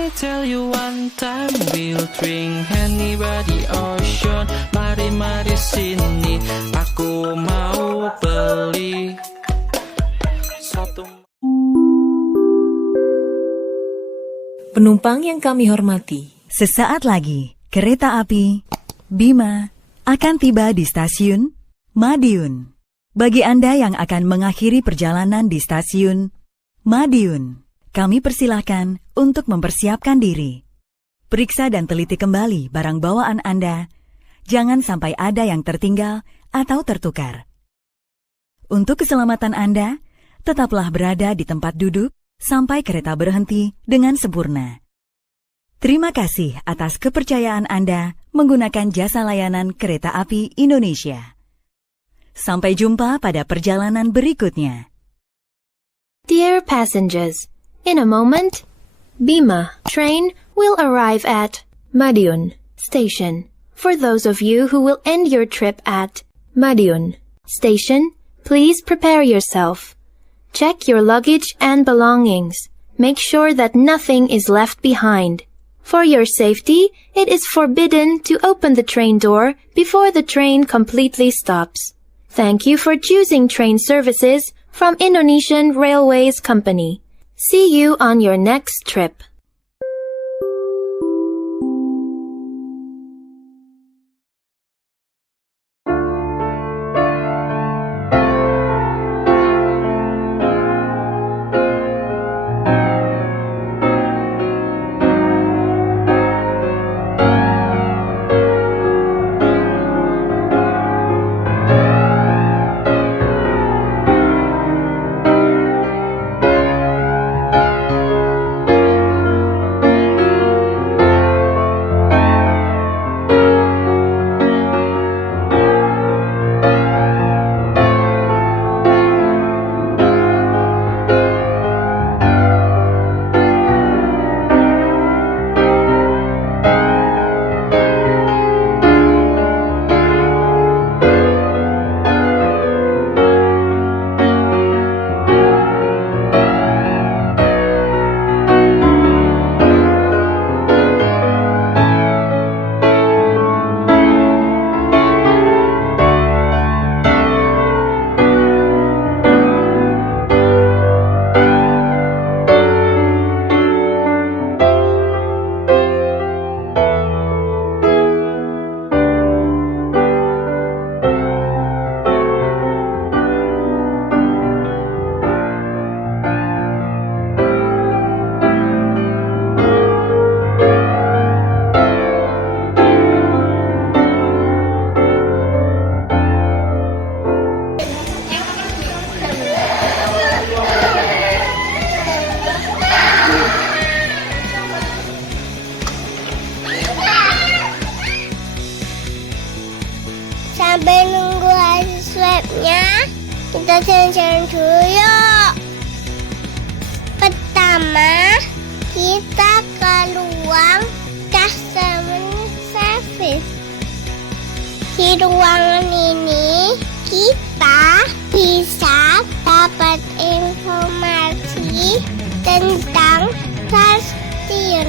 me tell you one time, we'll drink anybody ocean. Mari sini, aku mau beli satu. Penumpang yang kami hormati, sesaat lagi kereta api Bima akan tiba di stasiun Madiun. Bagi Anda yang akan mengakhiri perjalanan di stasiun Madiun, kami persilahkan untuk mempersiapkan diri. Periksa dan teliti kembali barang bawaan Anda. Jangan sampai ada yang tertinggal atau tertukar. Untuk keselamatan Anda, tetaplah berada di tempat duduk sampai kereta berhenti dengan sempurna. Terima kasih atas kepercayaan Anda menggunakan jasa layanan Kereta Api Indonesia. Sampai jumpa pada perjalanan berikutnya. Dear passengers, in a moment, Bima train will arrive at Madiun Station. For those of you who will end your trip at Madiun Station, please prepare yourself. Check your luggage and belongings. Make sure that nothing is left behind. For your safety, it is forbidden to open the train door before the train completely stops. Thank you for choosing train services from Indonesian Railways Company. See you on your next trip. Sambil nunggu hasil swabnya, kita jalan-jalan dulu yuk. Pertama, kita ke ruang customer service. Di ruangan ini, kita bisa dapat informasi tentang stasiun.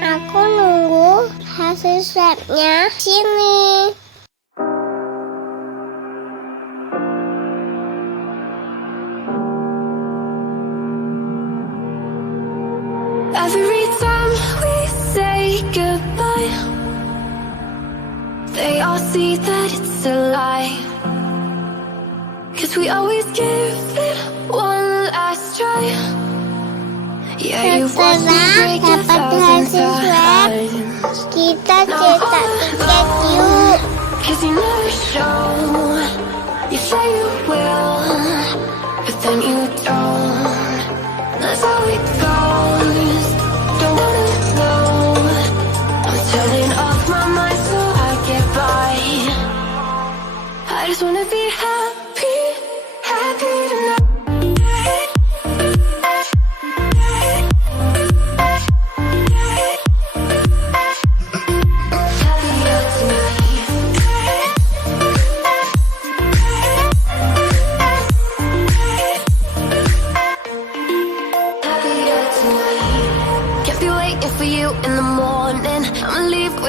Aku nunggu hasil swabnya sini. Every time we say goodbye, they all see that it's a lie. 'cause we always give it one last try. Yeah, you've watched me break 1,000 times. Kita cetak tiket yuk. 'Cause you never show. You say you will, but then you don't. That's how it goes. Don't wanna know. I'm turning off my mind so I get by. I just wanna be happy, happy tonight.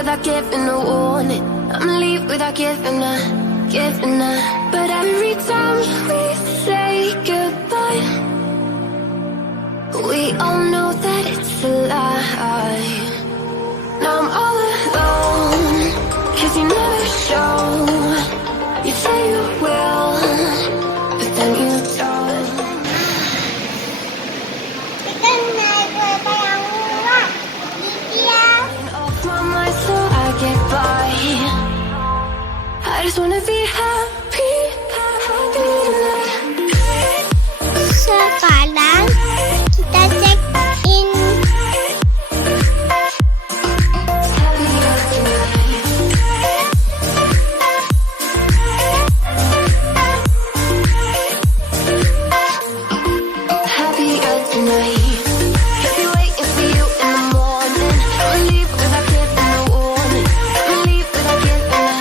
Without giving a warning, I'ma leave without giving a. But every time we say goodbye, we all know that it's a lie. Now I'm all alone, 'cause you never show. You say you will, but then you don't. Kita naik kereta yang murah. Iya. Off my mind so I get by. I just wanna be happy, happy tonight. Sekarang kita check in. Happier tonight. I'll be waiting for you in the morning. I'ma leave without giving a warning. I'ma leave without giving a.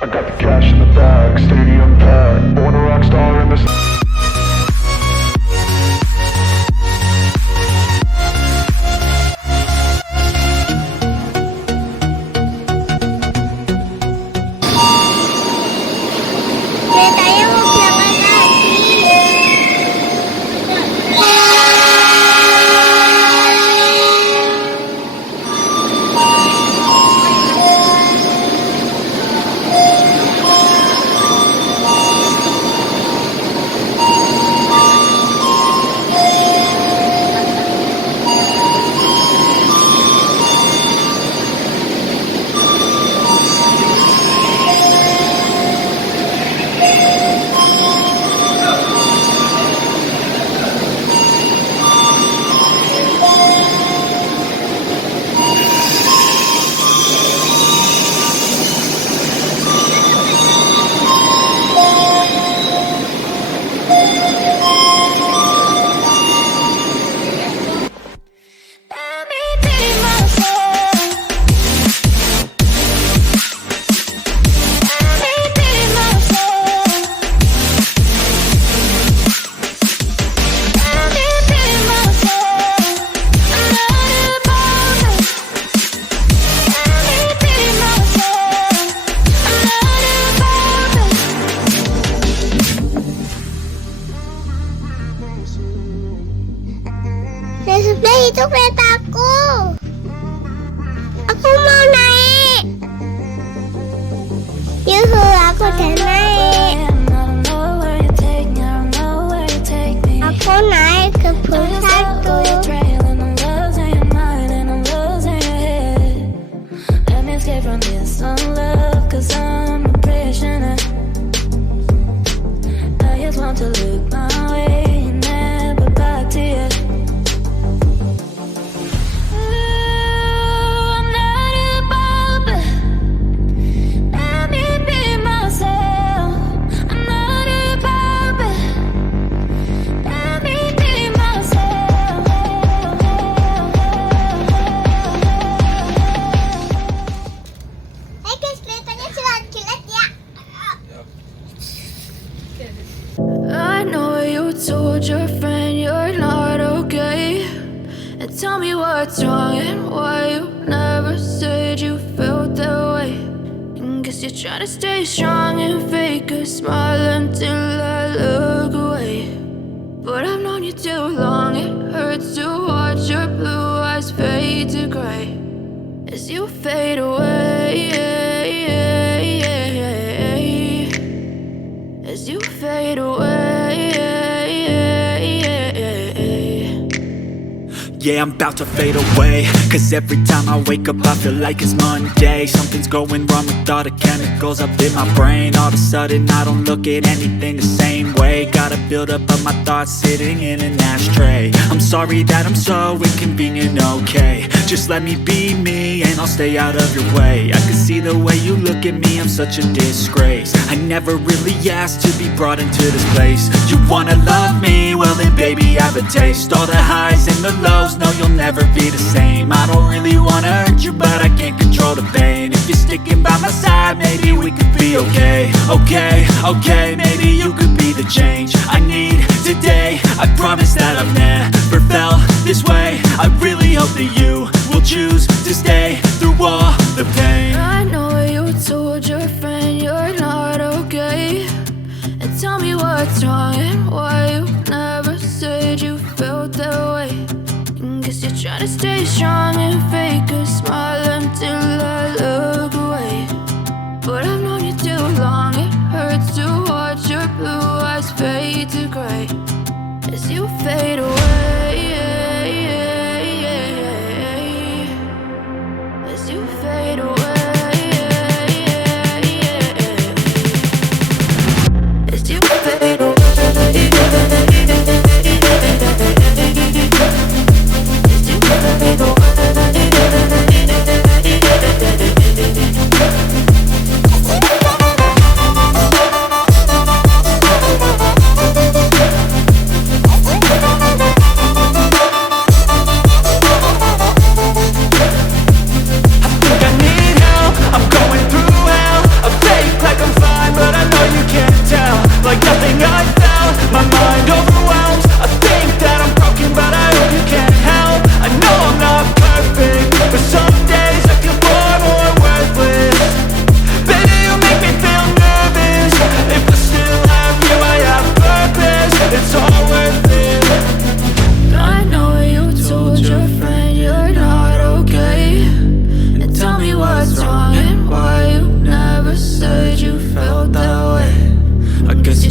I got the cash in the bag, stadium packed. Born a rock star in the Keretanya mau berangkat lagi. Dan sudah itu keretaku. Aku mau naik. Yuhu, aku udah naik. Aku naik ke pusatku. From this unlove, 'cause I'm a prisoner. I just want to look my way and never back to you. I'm not above, let me be myself. I'm not above, let me be myself. Guys, keretanya jelek-jelek ya. I know you told your friend you're not okay, and tell me what's wrong and why you never said you felt that way. And guess you're trying to stay strong and fake a smile until I look away. But I've known you too long, it hurts to watch your blue eyes fade to gray as you fade away. As you fade away. Yeah, I'm about to fade away, 'cause every time I wake up I feel like it's Monday. Something's going wrong with all the chemicals up in my brain. All of a sudden I don't look at anything the same way. Gotta build up of my thoughts sitting in an ashtray. I'm sorry that I'm so inconvenient, okay. Just let me be me and I'll stay out of your way. I can see the way you look at me, I'm such a disgrace. I never really asked to be brought into this place. You wanna love me? Well then baby I have a taste. All the highs and the lows, no you'll never be the same. I don't really wanna hurt you but I can't control the pain. If you're sticking by my side maybe we could be okay. Okay, maybe you could be the change I need today. I promise that I've never felt this way. I really hope that you will choose to stay through all the pain. I know you told your friend you're not okay, and tell me what's wrong and why you never said you felt that way. And guess you're trying to stay strong and fake a smile until I look away. But I've known you too long, it hurts to watch your blue eyes fade to gray as you fade away. As you fade away. As you fade away.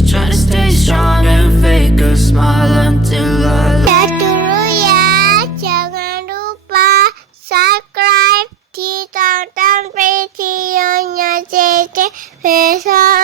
Trying to stay strong and fake a smile until